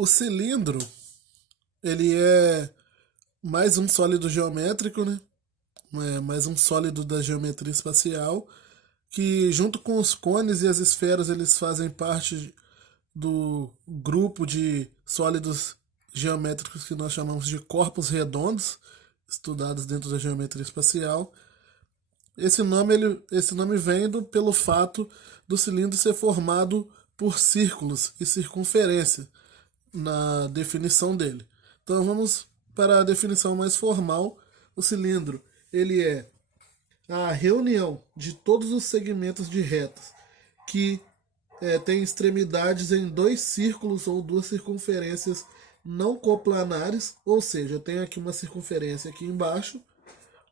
O cilindro, ele é mais um sólido geométrico, né? Mais um sólido da geometria espacial, que junto com os cones e as esferas, eles fazem parte do grupo de sólidos geométricos que nós chamamos de corpos redondos, estudados dentro da geometria espacial. Esse nome vem pelo fato do cilindro ser formado por círculos e circunferência na definição dele. Então vamos para a definição mais formal. O cilindro, ele é a reunião de todos os segmentos de retas que tem extremidades em dois círculos ou duas circunferências não coplanares, ou seja, eu tenho aqui uma circunferência aqui embaixo,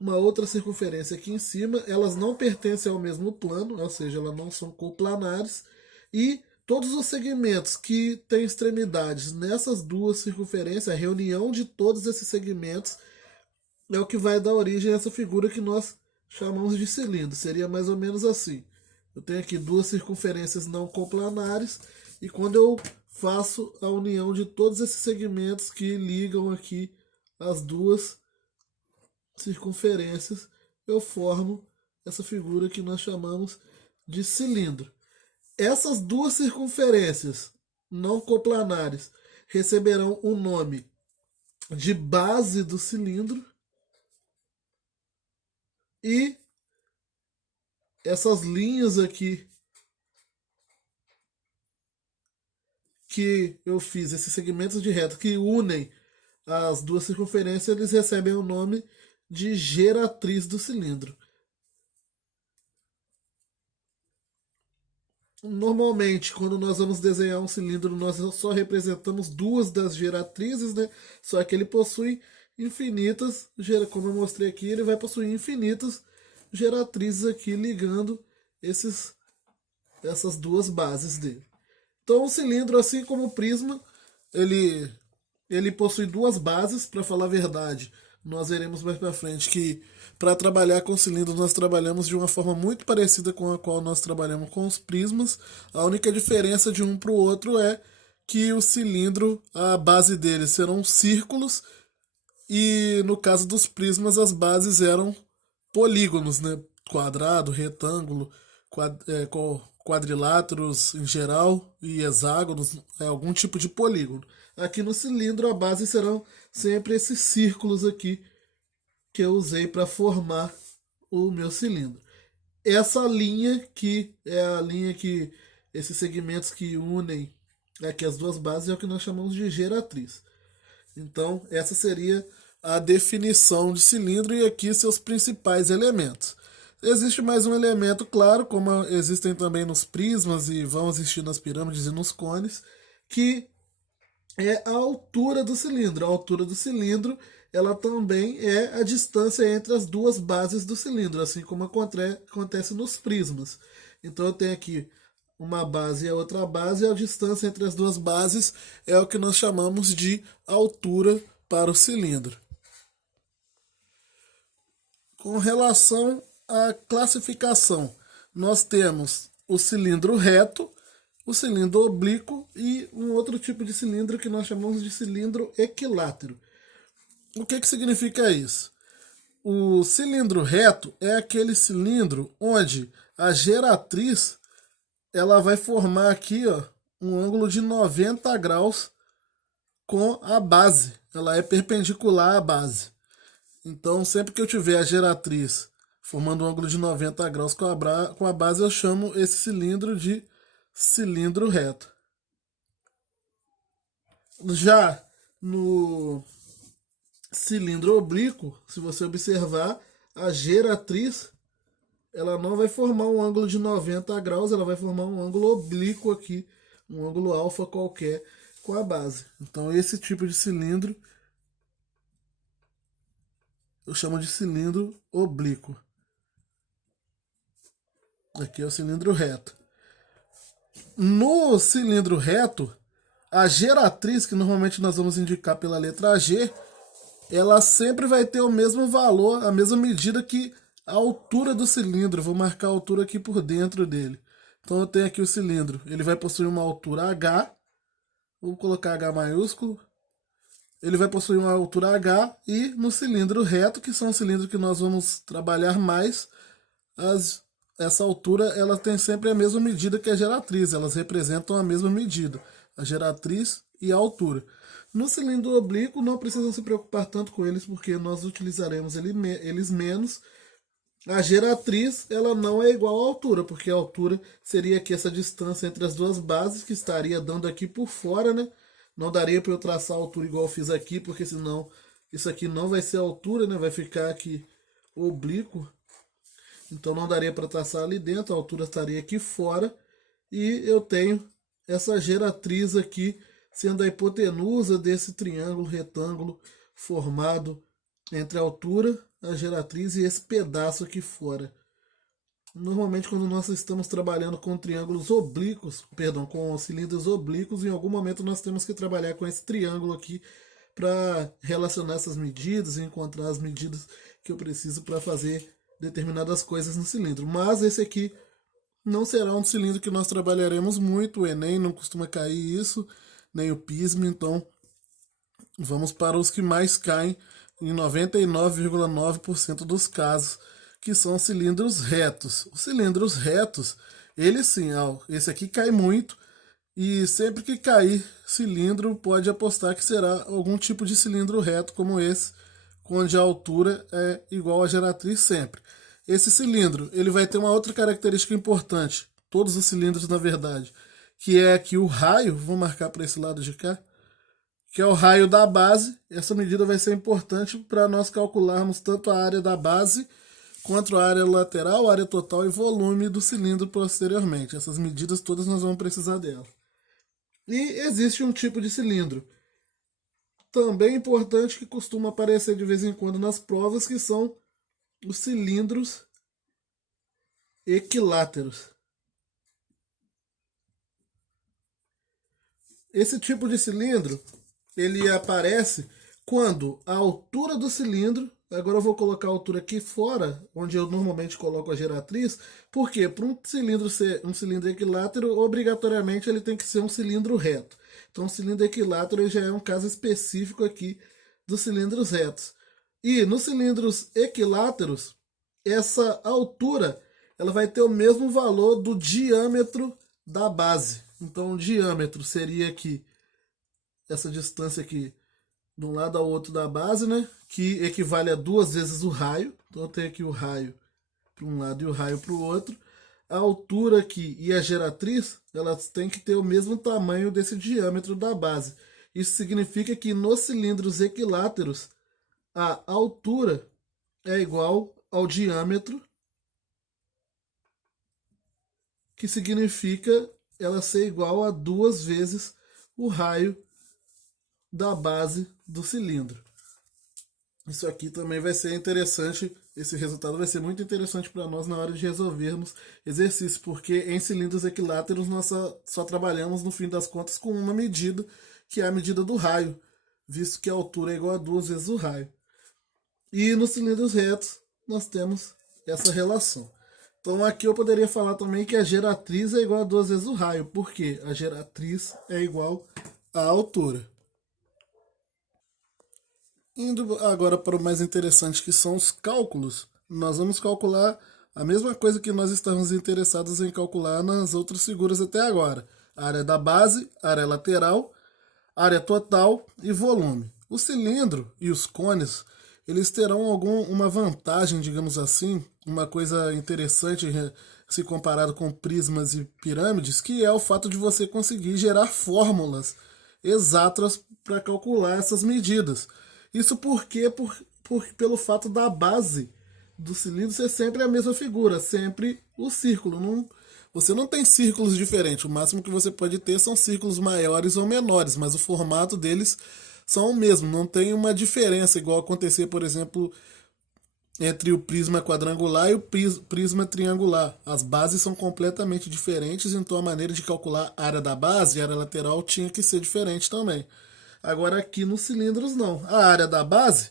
uma outra circunferência aqui em cima, elas não pertencem ao mesmo plano, ou seja, elas não são coplanares, e todos os segmentos que têm extremidades nessas duas circunferências, a reunião de todos esses segmentos é o que vai dar origem a essa figura que nós chamamos de cilindro. Seria mais ou menos assim. Eu tenho aqui duas circunferências não coplanares e quando eu faço a união de todos esses segmentos que ligam aqui as duas circunferências, eu formo essa figura que nós chamamos de cilindro. Essas duas circunferências não coplanares receberão o nome de base do cilindro e essas linhas aqui que eu fiz, esses segmentos de reta que unem as duas circunferências, eles recebem o nome de geratriz do cilindro. Normalmente, quando nós vamos desenhar um cilindro, nós só representamos duas das geratrizes, né? Só que ele possui infinitas, como eu mostrei aqui, ele vai possuir infinitas geratrizes aqui ligando essas duas bases dele. Então, o cilindro, assim como o prisma, ele possui duas bases, para falar a verdade. Nós veremos mais para frente que para trabalhar com cilindros nós trabalhamos de uma forma muito parecida com a qual nós trabalhamos com os prismas. A única diferença de um para o outro é que o cilindro, a base dele serão círculos e no caso dos prismas as bases eram polígonos, né? Quadrado, retângulo, quadriláteros em geral e hexágonos, algum tipo de polígono. Aqui no cilindro a base serão sempre esses círculos aqui que eu usei para formar o meu cilindro. Essa linha que é a linha que esses segmentos que unem aqui as duas bases é o que nós chamamos de geratriz. Então essa seria a definição de cilindro e aqui seus principais elementos. Existe mais um elemento, claro, como existem também nos prismas e vão existir nas pirâmides e nos cones, que é a altura do cilindro. A altura do cilindro, ela também é a distância entre as duas bases do cilindro, assim como acontece nos prismas. Então eu tenho aqui uma base e a outra base, e a distância entre as duas bases é o que nós chamamos de altura para o cilindro. Com relação à classificação, nós temos o cilindro reto, o cilindro oblíquo e um outro tipo de cilindro que nós chamamos de cilindro equilátero. O que significa isso? O cilindro reto é aquele cilindro onde a geratriz ela vai formar aqui um ângulo de 90 graus com a base. Ela é perpendicular à base. Então, sempre que eu tiver a geratriz formando um ângulo de 90 graus com a base, eu chamo esse cilindro de cilindro reto. Já no cilindro oblíquo, se você observar, a geratriz ela não vai formar um ângulo de 90 graus, ela vai formar um ângulo oblíquo aqui, um ângulo alfa qualquer com a base. Então esse tipo de cilindro eu chamo de cilindro oblíquo. Aqui é o cilindro reto. No cilindro reto, a geratriz, que normalmente nós vamos indicar pela letra G, ela sempre vai ter o mesmo valor, a mesma medida que a altura do cilindro. Vou marcar a altura aqui por dentro dele. Então eu tenho aqui o cilindro, ele vai possuir uma altura H, vou colocar H maiúsculo, ele vai possuir uma altura H, e no cilindro reto, que são os cilindros que nós vamos trabalhar mais, essa altura ela tem sempre a mesma medida que a geratriz, elas representam a mesma medida, a geratriz e a altura. No cilindro oblíquo não precisa se preocupar tanto com eles, porque nós utilizaremos eles menos. A geratriz ela não é igual à altura, porque a altura seria aqui essa distância entre as duas bases, que estaria dando aqui por fora, né? Não daria para eu traçar a altura igual eu fiz aqui, porque senão isso aqui não vai ser a altura, né? Vai ficar aqui oblíquo. Então não daria para traçar ali dentro, a altura estaria aqui fora. E eu tenho essa geratriz aqui, sendo a hipotenusa desse triângulo retângulo formado entre a altura, a geratriz e esse pedaço aqui fora. Normalmente quando nós estamos trabalhando com triângulos oblíquos, perdão, com cilindros oblíquos, em algum momento nós temos que trabalhar com esse triângulo aqui para relacionar essas medidas e encontrar as medidas que eu preciso para fazer determinadas coisas no cilindro. Mas esse aqui não será um cilindro que nós trabalharemos muito, o Enem não costuma cair isso, nem o PISM, então vamos para os que mais caem em 99,9% dos casos, que são cilindros retos. Os cilindros retos, eles sim, esse aqui cai muito, e sempre que cair cilindro, pode apostar que será algum tipo de cilindro reto como esse, onde a altura é igual à geratriz sempre. Esse cilindro, ele vai ter uma outra característica importante, todos os cilindros na verdade, que é que o raio, vou marcar para esse lado de cá, que é o raio da base. Essa medida vai ser importante para nós calcularmos tanto a área da base quanto a área lateral, área total e volume do cilindro posteriormente. Essas medidas todas nós vamos precisar delas. E existe um tipo de cilindro também importante que costuma aparecer de vez em quando nas provas, que são os cilindros equiláteros. Esse tipo de cilindro, ele aparece quando a altura do cilindro, agora eu vou colocar a altura aqui fora, onde eu normalmente coloco a geratriz, porque para um cilindro ser um cilindro equilátero, obrigatoriamente ele tem que ser um cilindro reto. Então o cilindro equilátero já é um caso específico aqui dos cilindros retos. E nos cilindros equiláteros, essa altura ela vai ter o mesmo valor do diâmetro da base. Então o diâmetro seria aqui, essa distância aqui, de um lado ao outro da base, né? Que equivale a 2 vezes o raio. Então eu tenho aqui o raio para um lado e o raio para o outro. A altura aqui e a geratriz, elas têm que ter o mesmo tamanho desse diâmetro da base. Isso significa que nos cilindros equiláteros, a altura é igual ao diâmetro, que significa ela ser igual a 2 vezes o raio da base do cilindro. Isso aqui também vai ser interessante, esse resultado vai ser muito interessante para nós na hora de resolvermos exercícios, porque em cilindros equiláteros nós só trabalhamos no fim das contas com uma medida, que é a medida do raio, visto que a altura é igual a 2 vezes o raio. E nos cilindros retos nós temos essa relação. Então aqui eu poderia falar também que a geratriz é igual a 2 vezes o raio, porque a geratriz é igual à altura. Indo agora para o mais interessante, que são os cálculos, nós vamos calcular a mesma coisa que nós estamos interessados em calcular nas outras figuras até agora. A área da base, área lateral, área total e volume. O cilindro e os cones, eles terão uma vantagem, digamos assim, uma coisa interessante se comparado com prismas e pirâmides, que é o fato de você conseguir gerar fórmulas exatas para calcular essas medidas. Isso pelo fato da base do cilindro ser sempre a mesma figura, sempre o círculo. Você não tem círculos diferentes, o máximo que você pode ter são círculos maiores ou menores, mas o formato deles são o mesmo, não tem uma diferença, igual acontecer, por exemplo, entre o prisma quadrangular e o prisma triangular. As bases são completamente diferentes, então a maneira de calcular a área da base e a área lateral tinha que ser diferente também. Agora aqui nos cilindros não. A área da base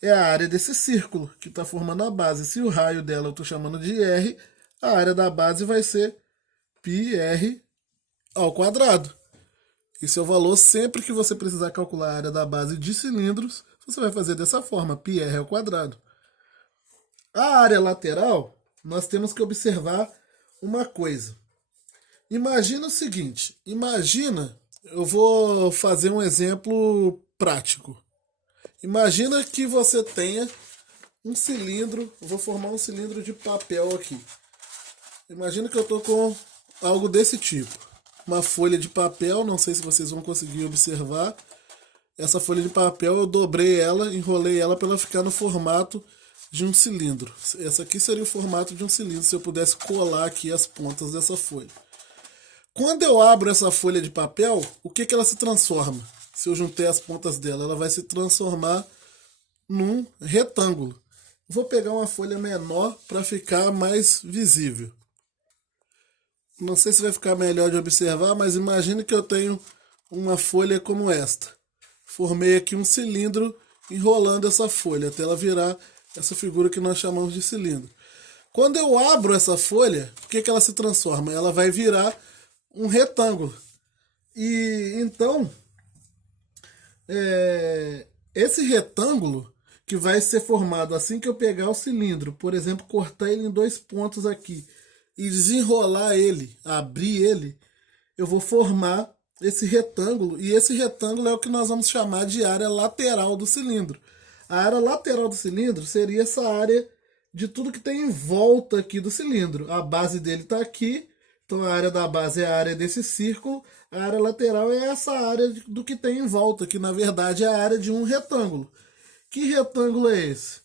é a área desse círculo que está formando a base. Se o raio dela eu estou chamando de R, a área da base vai ser πr ao quadrado. Esse é o valor sempre que você precisar calcular a área da base de cilindros, você vai fazer dessa forma, πr ao quadrado. A área lateral, nós temos que observar uma coisa. Imagina o seguinte, eu vou fazer um exemplo prático. Imagina que você tenha um cilindro, eu vou formar um cilindro de papel aqui. Imagina que eu estou com algo desse tipo. Uma folha de papel, não sei se vocês vão conseguir observar. Essa folha de papel eu dobrei ela, enrolei ela para ela ficar no formato de um cilindro. Essa aqui seria o formato de um cilindro, se eu pudesse colar aqui as pontas dessa folha. Quando eu abro essa folha de papel, o que ela se transforma? Se eu juntei as pontas dela, ela vai se transformar num retângulo. Vou pegar uma folha menor para ficar mais visível. Não sei se vai ficar melhor de observar, mas imagine que eu tenho uma folha como esta. Formei aqui um cilindro enrolando essa folha até ela virar essa figura que nós chamamos de cilindro. Quando eu abro essa folha, o que ela se transforma? Ela vai virar um retângulo. E então, esse retângulo que vai ser formado assim que eu pegar o cilindro, por exemplo, cortar ele em 2 pontos aqui e desenrolar ele, abrir ele, eu vou formar esse retângulo, e esse retângulo é o que nós vamos chamar de área lateral do cilindro. A área lateral do cilindro seria essa área de tudo que tem em volta aqui do cilindro. A base dele está aqui, então a área da base é a área desse círculo, a área lateral é essa área do que tem em volta, que na verdade é a área de um retângulo. Que retângulo é esse?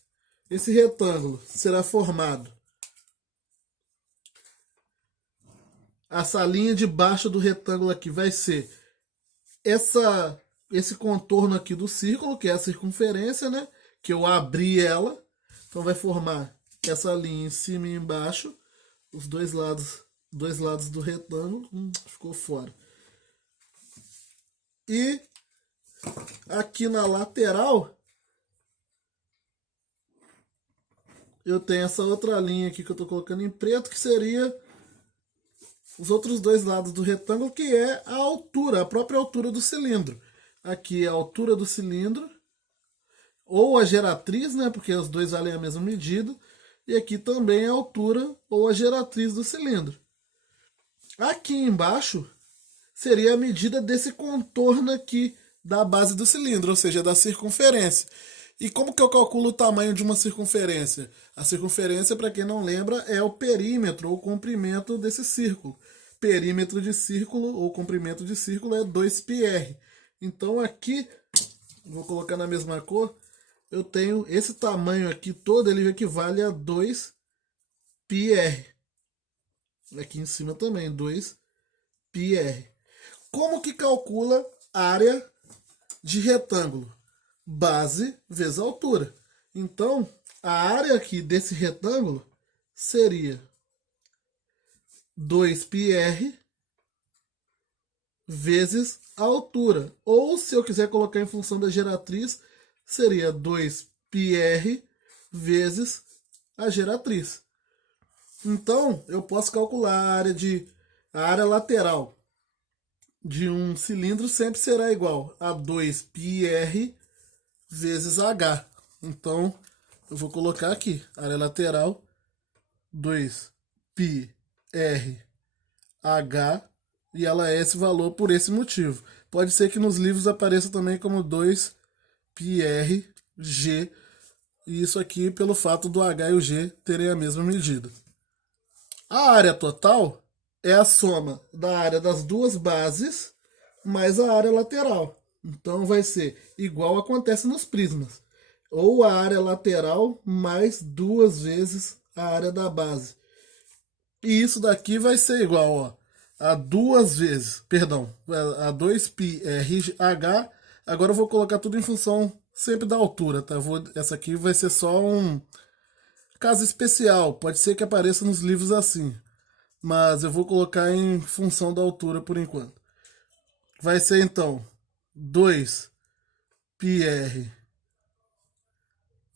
Esse retângulo será formado. Essa linha de baixo do retângulo aqui vai ser esse contorno aqui do círculo, que é a circunferência, né? Que eu abri ela. Então vai formar essa linha em cima e embaixo. Os dois lados do retângulo. Ficou fora. E aqui na lateral, eu tenho essa outra linha aqui que eu estou colocando em preto, que seria os outros 2 lados do retângulo, que é a altura, a própria altura do cilindro. Aqui é a altura do cilindro, ou a geratriz, né, porque os dois valem a mesma medida, e aqui também é a altura ou a geratriz do cilindro. Aqui embaixo seria a medida desse contorno aqui da base do cilindro, ou seja, da circunferência. E como que eu calculo o tamanho de uma circunferência? A circunferência, para quem não lembra, é o perímetro ou comprimento desse círculo. Perímetro de círculo ou comprimento de círculo é 2πr. Então aqui, vou colocar na mesma cor, eu tenho esse tamanho aqui todo, ele equivale a 2πr. Aqui em cima também, 2πr. Como que calcula a área de retângulo? Base vezes altura. Então, a área aqui desse retângulo seria 2πr vezes a altura. Ou, se eu quiser colocar em função da geratriz, seria 2πr vezes a geratriz. Então, eu posso calcular a área lateral de um cilindro sempre será igual a 2πr vezes h. Então, eu vou colocar aqui, área lateral, 2πrh, e ela é esse valor por esse motivo. Pode ser que nos livros apareça também como 2πrg, e isso aqui pelo fato do h e o g terem a mesma medida. A área total é a soma da área das duas bases mais a área lateral. Então vai ser igual acontece nos prismas. Ou a área lateral mais 2 vezes a área da base. E isso daqui vai ser igual, ó, a 2 vezes, perdão, a 2πrh. Agora eu vou colocar tudo em função sempre da altura, tá? Essa aqui vai ser só um caso especial. Pode ser que apareça nos livros assim. Mas eu vou colocar em função da altura por enquanto. Vai ser então 2πr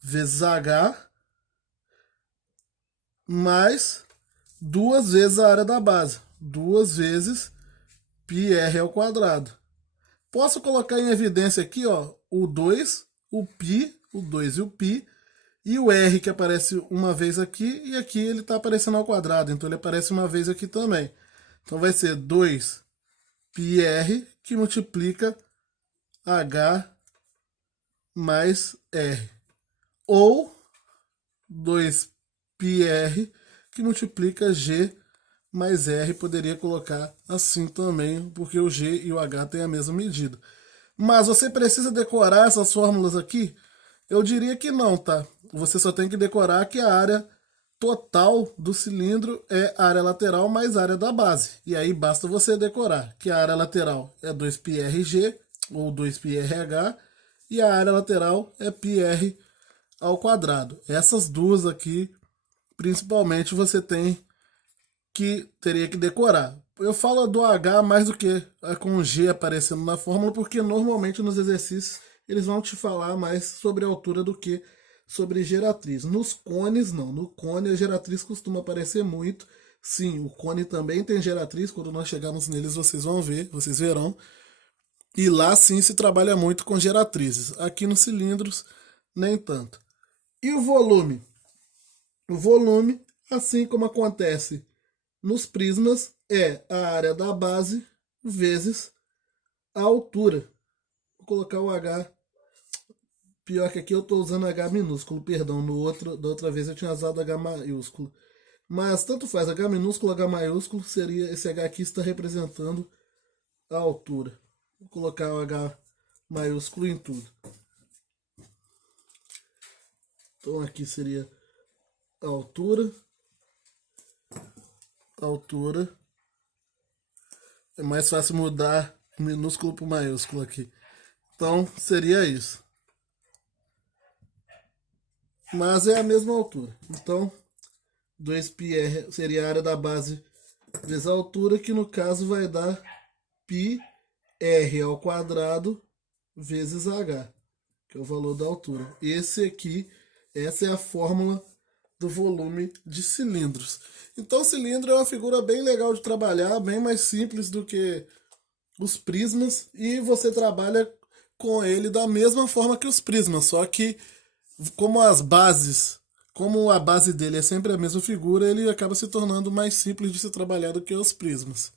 vezes h mais 2 vezes a área da base. 2 vezes πr ao quadrado. Posso colocar em evidência aqui, ó, o 2, o π, o 2 e o π, e o r que aparece uma vez aqui, e aqui ele está aparecendo ao quadrado, então ele aparece uma vez aqui também. Então vai ser 2πr que multiplica h mais r. Ou 2πr que multiplica g mais r, poderia colocar assim também, porque o g e o h têm a mesma medida. Mas você precisa decorar essas fórmulas aqui? Eu diria que não, tá? Você só tem que decorar que a área total do cilindro é a área lateral mais a área da base. E aí basta você decorar que a área lateral é 2πrg ou 2πrh e a área lateral é πr ao quadrado. Essas duas aqui, principalmente, você teria que decorar. Eu falo do H mais do que com o G aparecendo na fórmula, porque normalmente nos exercícios eles vão te falar mais sobre a altura do que sobre geratriz. Nos cones, não. No cone a geratriz costuma aparecer muito. Sim, o cone também tem geratriz. Quando nós chegarmos neles vocês vão ver, vocês verão. E lá sim se trabalha muito com geratrizes. Aqui nos cilindros, nem tanto. E o volume? O volume, assim como acontece nos prismas, é a área da base vezes a altura. Vou colocar o H. Pior que aqui eu estou usando H minúsculo, perdão. Da outra vez eu tinha usado H maiúsculo. Mas tanto faz, H minúsculo, H maiúsculo, seria esse H aqui está representando a altura. Vou colocar o H maiúsculo em tudo. Então aqui seria a altura. Altura. É mais fácil mudar minúsculo para maiúsculo aqui. Então seria isso. Mas é a mesma altura. Então 2πr seria a área da base vezes a altura, que no caso vai dar πr ao quadrado vezes h, que é o valor da altura. Essa é a fórmula do volume de cilindros. Então o cilindro é uma figura bem legal de trabalhar, bem mais simples do que os prismas, e você trabalha com ele da mesma forma que os prismas, só que como a base dele é sempre a mesma figura, ele acaba se tornando mais simples de se trabalhar do que os prismas.